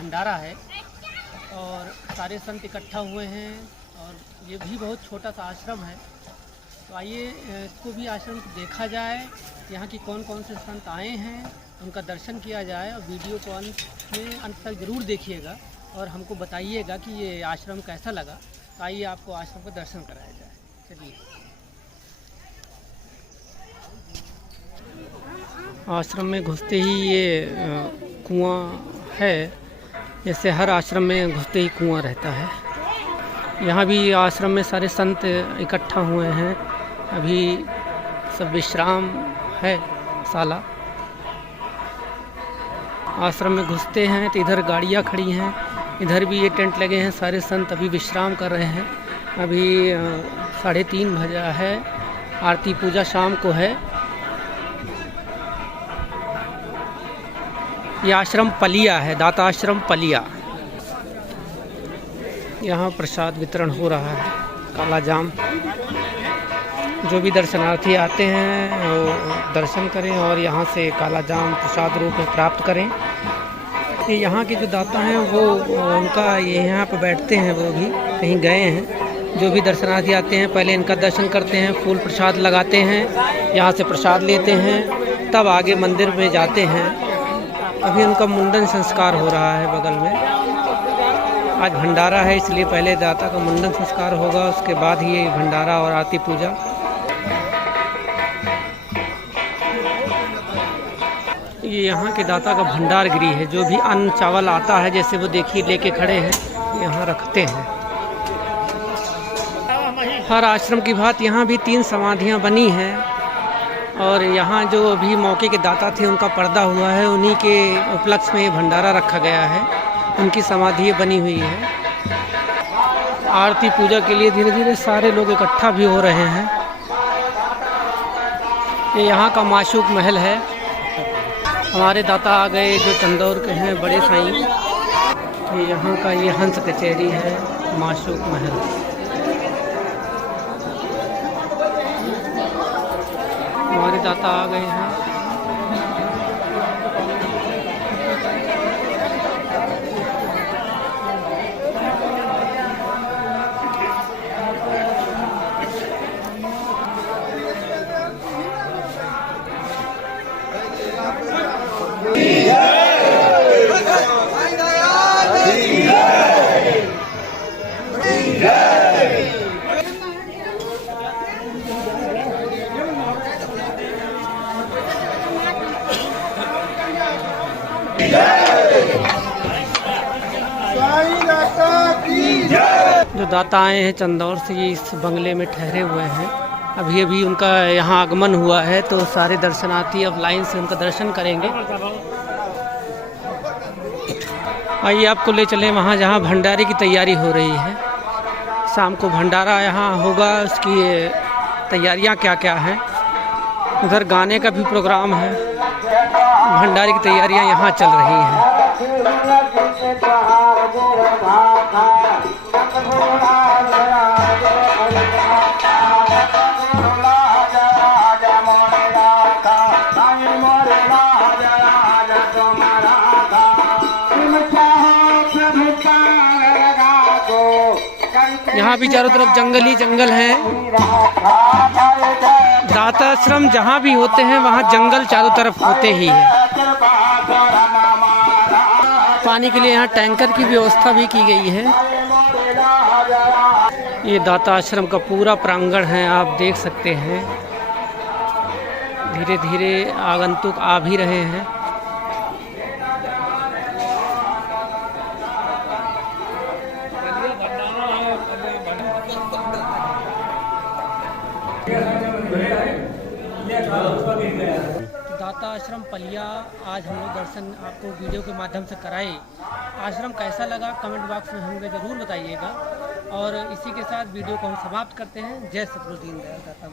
भंडारा है और सारे संत इकट्ठा हुए हैं और ये भी बहुत छोटा सा आश्रम है। तो आइए इसको भी आश्रम देखा जाए, यहाँ की कौन कौन से संत आए हैं उनका दर्शन किया जाए और वीडियो को अंत तक ज़रूर देखिएगा और हमको बताइएगा कि ये आश्रम कैसा लगा। तो आइए आपको आश्रम का दर्शन कराया जाए। चलिए, आश्रम में घुसते ही ये कुआं है, जैसे हर आश्रम में घुसते ही कुआं रहता है। यहाँ भी आश्रम में सारे संत इकट्ठा हुए हैं, अभी सब विश्राम है शाला। आश्रम में घुसते हैं तो इधर गाड़ियाँ खड़ी हैं, इधर भी ये टेंट लगे हैं, सारे संत अभी विश्राम कर रहे हैं। अभी 3:30 बजा है, आरती पूजा शाम को है। ये आश्रम पलिया है, दाता आश्रम पलिया। यहाँ प्रसाद वितरण हो रहा है, काला जाम। जो भी दर्शनार्थी आते हैं वो दर्शन करें और यहाँ से काला जाम प्रसाद रूप में प्राप्त करें। ये यहाँ के जो दाता हैं वो उनका ये यहाँ पर बैठते हैं, वो भी कहीं गए हैं। जो भी दर्शनार्थी आते हैं पहले इनका दर्शन करते हैं, फूल प्रसाद लगाते हैं, यहाँ से प्रसाद लेते हैं, तब आगे मंदिर में जाते हैं। अभी उनका मुंडन संस्कार हो रहा है बगल में। आज भंडारा है इसलिए पहले दाता का मुंडन संस्कार होगा, उसके बाद ही भंडारा और आरती पूजा। ये यहाँ के दाता का भंडार गृह है। जो भी अन्न चावल आता है, जैसे वो देखिए लेके खड़े हैं, यहाँ रखते हैं। हर आश्रम की बात यहाँ भी 3 समाधियाँ बनी हैं और यहाँ जो अभी मौके के दाता थे उनका पर्दा हुआ है, उन्हीं के उपलक्ष्य में भंडारा रखा गया है, उनकी समाधि बनी हुई है। आरती पूजा के लिए धीरे धीरे सारे लोग इकट्ठा भी हो रहे हैं। ये यहाँ का माशूक महल है। हमारे दाता आ गए जो चंदौर के हैं, बड़े साईं। ये यहाँ का ये हंस कचहरी है, माशूक महल। हमारे दाता आ गए हैं। जो दाता आए हैं चंदौर से, ये इस बंगले में ठहरे हुए हैं। अभी अभी उनका यहाँ आगमन हुआ है, तो सारे दर्शनार्थी अब लाइन से उनका दर्शन करेंगे। आइए आपको ले चलें वहाँ जहाँ भंडारे की तैयारी हो रही है। शाम को भंडारा यहाँ होगा, उसकी तैयारियाँ क्या क्या हैं। उधर गाने का भी प्रोग्राम है। भंडारे की तैयारियाँ यहाँ चल रही हैं। यहाँ भी चारों तरफ जंगल ही जंगल हैं। दाता आश्रम जहाँ भी होते हैं वहाँ जंगल चारों तरफ होते ही है। पानी के लिए यहाँ टैंकर की व्यवस्था भी की गई है। ये दाता आश्रम का पूरा प्रांगण है, आप देख सकते हैं। धीरे धीरे आगंतुक आ भी रहे हैं। दाता आश्रम पलिया आज हम लोग दर्शन आपको वीडियो के माध्यम से कराए। आश्रम कैसा लगा कमेंट बॉक्स में हमें ज़रूर बताइएगा। और इसी के साथ वीडियो को हम समाप्त करते हैं। जय सतगुरु दीनदयाल दाता।